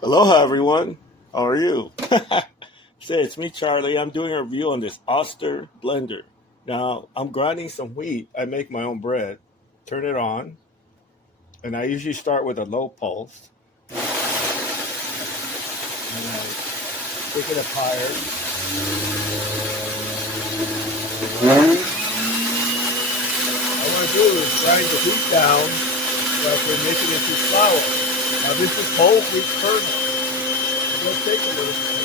Aloha, everyone. How are you? Say, it's me, Charlie. I'm doing a review on this Oster blender. Now, I'm grinding some wheat. I make my own bread. Turn it on, and I usually start with a low pulse. And I take it up higher. What I want to do is grind the wheat down so I can make it into flour. Now, this is whole wheat kernel. It's going to take a little bit.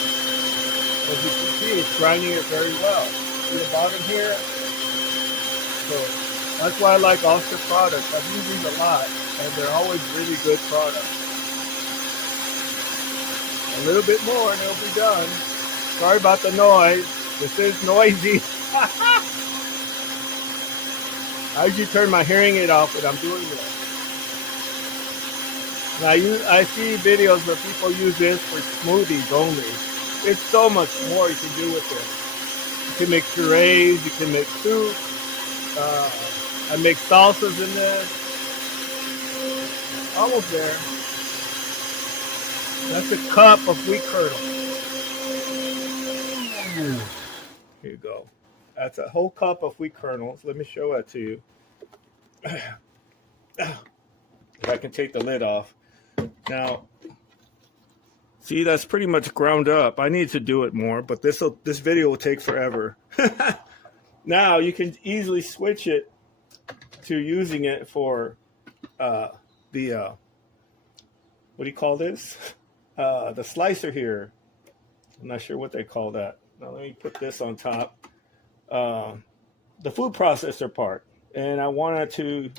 As you can see, it's grinding it very well. See the bottom here? So that's why I like Oster products. I've used these a lot, and they're always really good products. A little bit more, and it'll be done. Sorry about the noise. This is noisy. I usually turn my hearing aid off when I'm doing this. And I see videos where people use this for smoothies only. There's so much more you can do with it. You can make purees, you can make soup. I make salsas in this. Almost there. That's a cup of wheat kernel. Here you go. That's a whole cup of wheat kernels. Let me show that to you. If I can take the lid off. Now, see, that's pretty much ground up. I need to do it more, but this video will take forever. Now you can easily switch it to using it for what do you call this? The slicer here. I'm not sure what they call that. Now let me put this on top. The food processor part. And I wanted to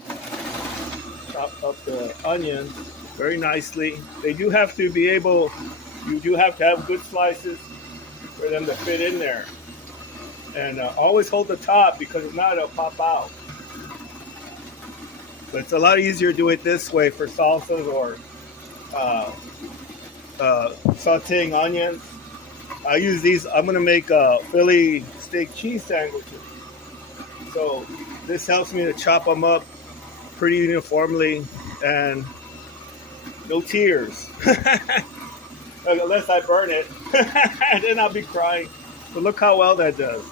chop up the onions very nicely. They do have to be able, you do have to have good slices for them to fit in there. And always hold the top, because if not, it'll pop out. But it's a lot easier to do it this way for salsas or sauteing onions. I use these. I'm going to make Philly steak cheese sandwiches. So this helps me to chop them up pretty uniformly and no tears. Unless I burn it. Then I'll be crying. But look how well that does.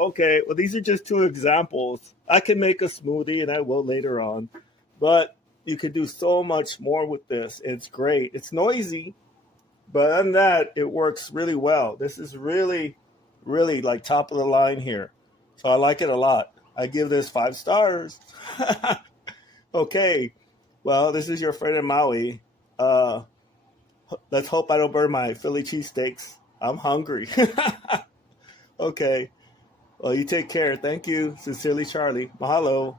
Okay, well, these are just two examples. I can make a smoothie, and I will later on. But you can do so much more with this. It's great. It's noisy, but other than that, it works really well. This is really, really like top of the line here. So I like it a lot. I give this 5 stars. Okay, well, this is your friend in Maui. Let's hope I don't burn my Philly cheesesteaks. I'm hungry. Okay. Well, you take care. Thank you. Sincerely, Charlie. Mahalo.